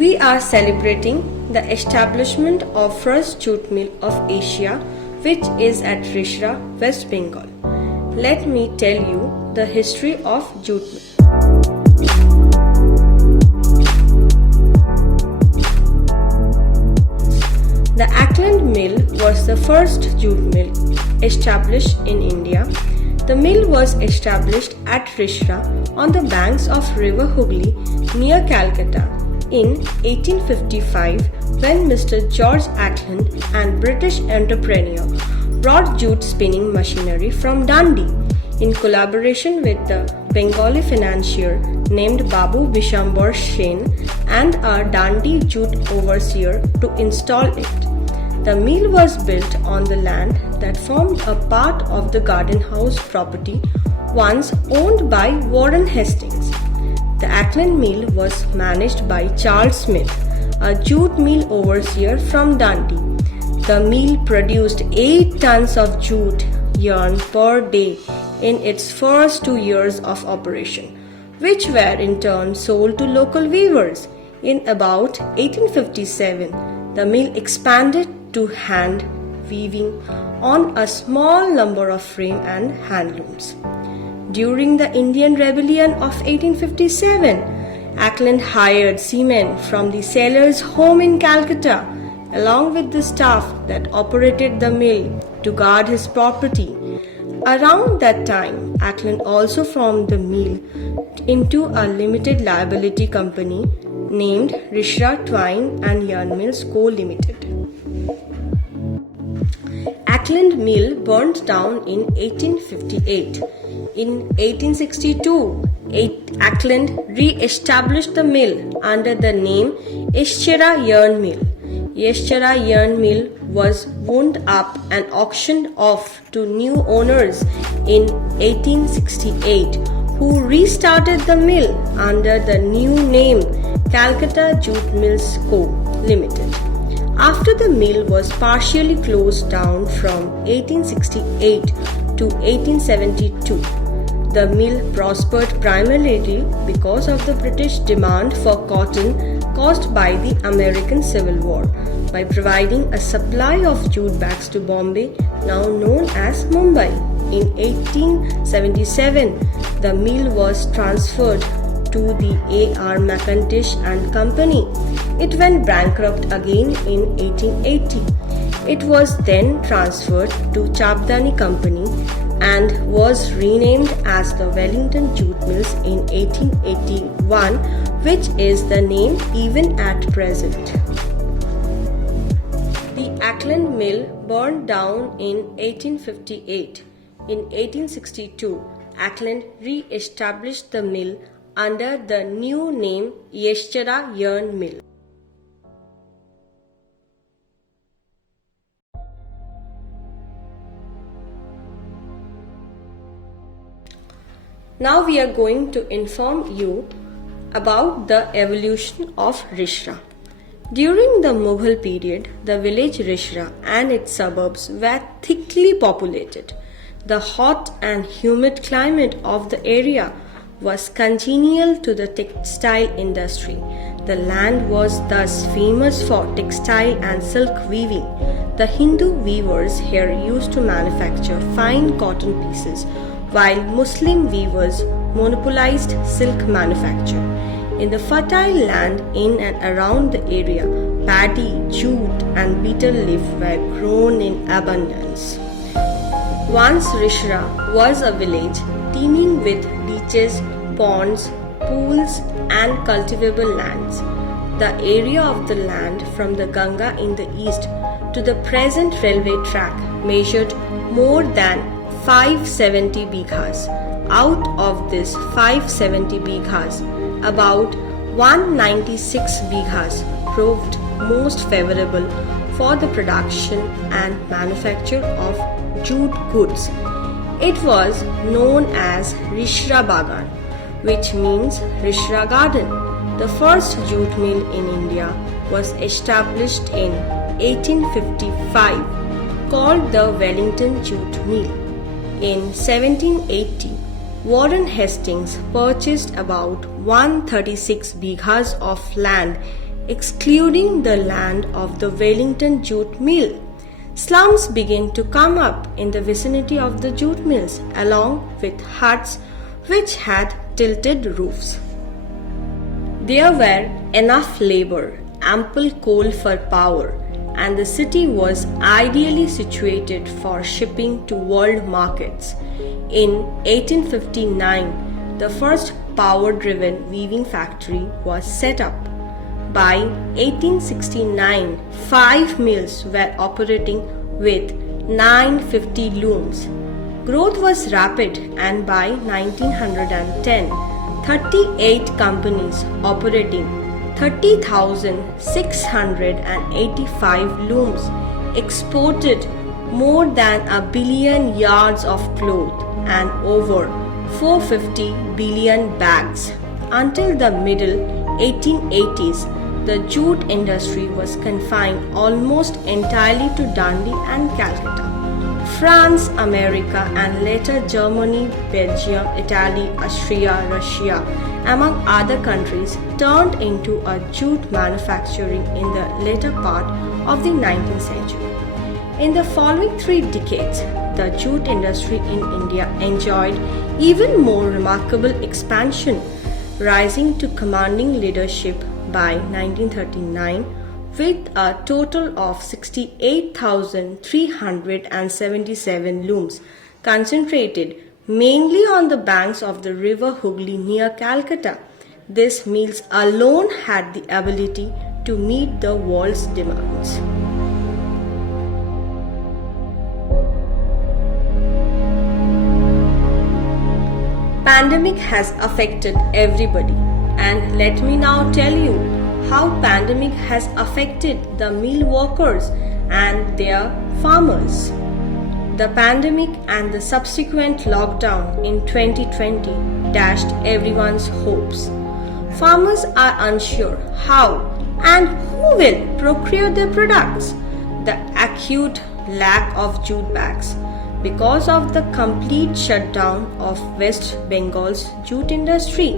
We are celebrating the establishment of first jute mill of Asia, which is at Risra, West Bengal. Let me tell you the history of jute mill. The Ackland Mill was the first jute mill established in India. The mill was established at Risra on the banks of River Hooghly near Calcutta in 1855 when Mr. George Ackland, an British entrepreneur, brought jute spinning machinery from Dundee in collaboration with the Bengali financier named Babu Bishambar Sen and a Dundee jute overseer to install it. The mill was built on the land that formed a part of the Garden House property once owned by Warren Hastings. The Ackland Mill was managed by Charles Smith, a jute mill overseer from Dundee. The mill produced 8 tons of jute yarn per day in its first 2 years of operation, which were in turn sold to local weavers. In about 1857, the mill expanded to hand weaving on a small number of frame and handlooms. During the Indian Rebellion of 1857, Ackland hired seamen from the sailors' home in Calcutta, along with the staff that operated the mill, to guard his property. Around that time, Ackland also formed the mill into a limited liability company named Risra Twine and Yarn Mills Co. Limited. Ackland Mill burnt down in 1858. In 1862, Ackland re-established the mill under the name Eschera Yarn Mill. Eschera Yarn Mill was wound up and auctioned off to new owners in 1868, who restarted the mill under the new name Calcutta Jute Mills Co. Limited. After the mill was partially closed down from 1868 to 1872, the mill prospered primarily because of the British demand for cotton caused by the American Civil War, by providing a supply of jute bags to Bombay, now known as Mumbai. In 1877, the mill was transferred to the A.R. McIntosh and Company. It went bankrupt again in 1880. It was then transferred to Chabdani Company and was renamed as the Wellington Jute Mills in 1881, which is the name even at present. The Ackland Mill burned down in 1858. In 1862, Ackland re-established the mill under the new name Eschera Yarn Mill. Now we are going to inform you about the evolution of Risra. During the Mughal period, the village Risra and its suburbs were thickly populated. The hot and humid climate of the area was congenial to the textile industry. The land was thus famous for textile and silk weaving. The Hindu weavers here used to manufacture fine cotton pieces, while Muslim weavers monopolized silk manufacture. In the fertile land in and around the area, paddy, jute, and betel leaf were grown in abundance. Once Risra was a village teeming with beaches, ponds, pools, and cultivable lands. The area of the land from the Ganga in the east to the present railway track measured more than 570 bighas. Out of this 570 bighas, about 196 bighas proved most favorable for the production and manufacture of jute goods. It was known as Risra Bagan, which means Risra Garden. The first jute mill in India was established in 1855, called the Wellington Jute Mill. In 1780, Warren Hastings purchased about 136 bighas of land excluding the land of the Wellington Jute Mill. Slums began to come up in the vicinity of the jute mills, along with huts which had tilted roofs. There were enough labor, ample coal for power, and the city was ideally situated for shipping to world markets. In 1859, the first power-driven weaving factory was set up. By 1869, 5 mills were operating with 950 looms. Growth was rapid, and by 1910, 38 companies operating 30,685 looms exported more than a billion yards of cloth and over 450 billion bags. Until the middle 1880s, the jute industry was confined almost entirely to Dundee and Calcutta. France, America, and later Germany, Belgium, Italy, Austria, Russia, among other countries, turned into a jute manufacturing in the later part of the 19th century. In the following 3 decades, the jute industry in India enjoyed even more remarkable expansion, rising to commanding leadership by 1939 with a total of 68,377 looms concentrated mainly on the banks of the river Hooghly near Calcutta. These mills alone had the ability to meet the world's demands. Pandemic has affected everybody, and let me now tell you how pandemic has affected the mill workers and their farmers. The pandemic and the subsequent lockdown in 2020 dashed everyone's hopes. Farmers are unsure how and who will procure their products. The acute lack of jute bags because of the complete shutdown of West Bengal's jute industry,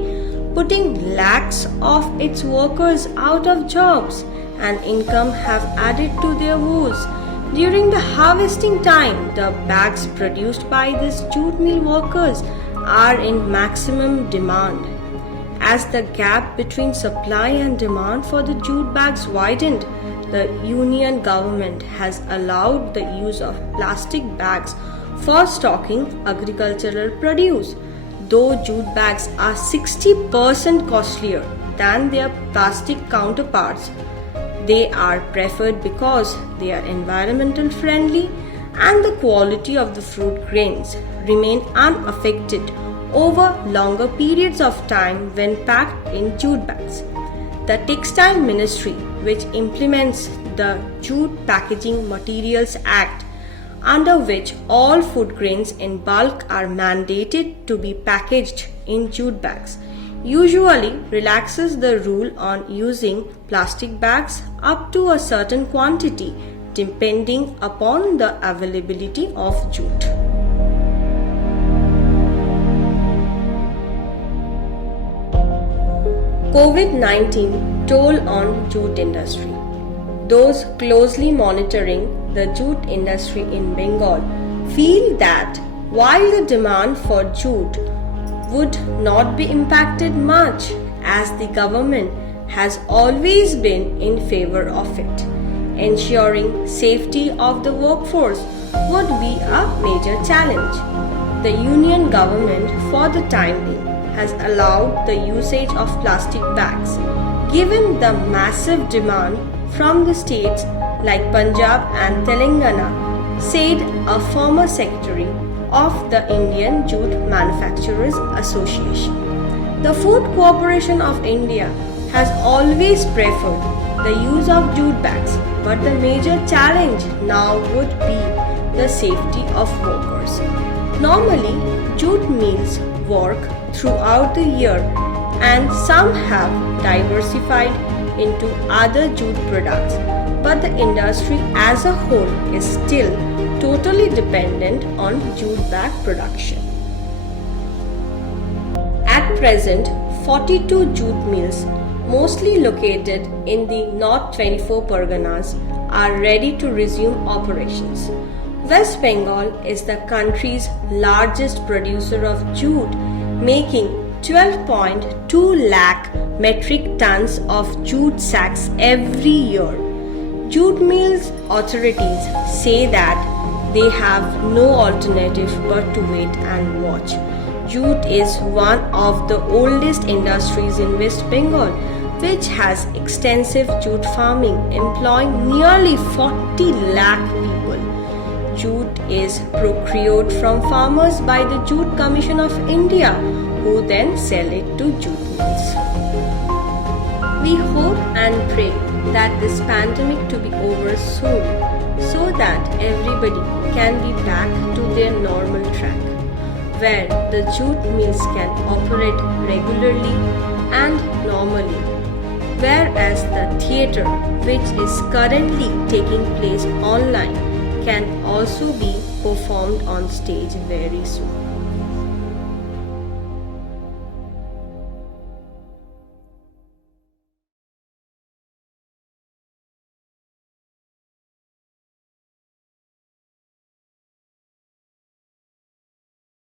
putting lakhs of its workers out of jobs and income have added to their woes. During the harvesting time, the bags produced by these jute mill workers are in maximum demand. As the gap between supply and demand for the jute bags widened, the Union government has allowed the use of plastic bags for stocking agricultural produce. Though jute bags are 60% costlier than their plastic counterparts, they are preferred because they are environmental friendly and the quality of the fruit grains remain unaffected over longer periods of time when packed in jute bags. The Textile Ministry, which implements the Jute Packaging Materials Act, under which all food grains in bulk are mandated to be packaged in jute bags, usually relaxes the rule on using plastic bags up to a certain quantity depending upon the availability of jute. COVID-19 toll on jute industry. Those closely monitoring the jute industry in Bengal feel that while the demand for jute would not be impacted much, as the government has always been in favor of it, ensuring safety of the workforce would be a major challenge. The Union government for the time being has allowed the usage of plastic bags, given the massive demand from the states like Punjab and Telangana, said a former secretary of the Indian Jute Manufacturers Association. The Food Corporation of India has always preferred the use of jute bags, but the major challenge now would be the safety of workers. Normally, jute mills work throughout the year and some have diversified into other jute products, but the industry as a whole is still totally dependent on jute bag production. At present, 42 jute mills, mostly located in the North 24 Parganas, are ready to resume operations. West Bengal is the country's largest producer of jute, making 12.2 lakh metric tons of jute sacks every year. Jute mills authorities say that they have no alternative but to wait and watch. Jute is one of the oldest industries in West Bengal, which has extensive jute farming employing nearly 40 lakh people. Jute is procured from farmers by the Jute Commission of India, who then sell it to jute mills. We hope and pray that this pandemic to be over soon, so that everybody can be back to their normal track, where the jute mills can operate regularly and normally, whereas the theatre, which is currently taking place online, can also be performed on stage very soon.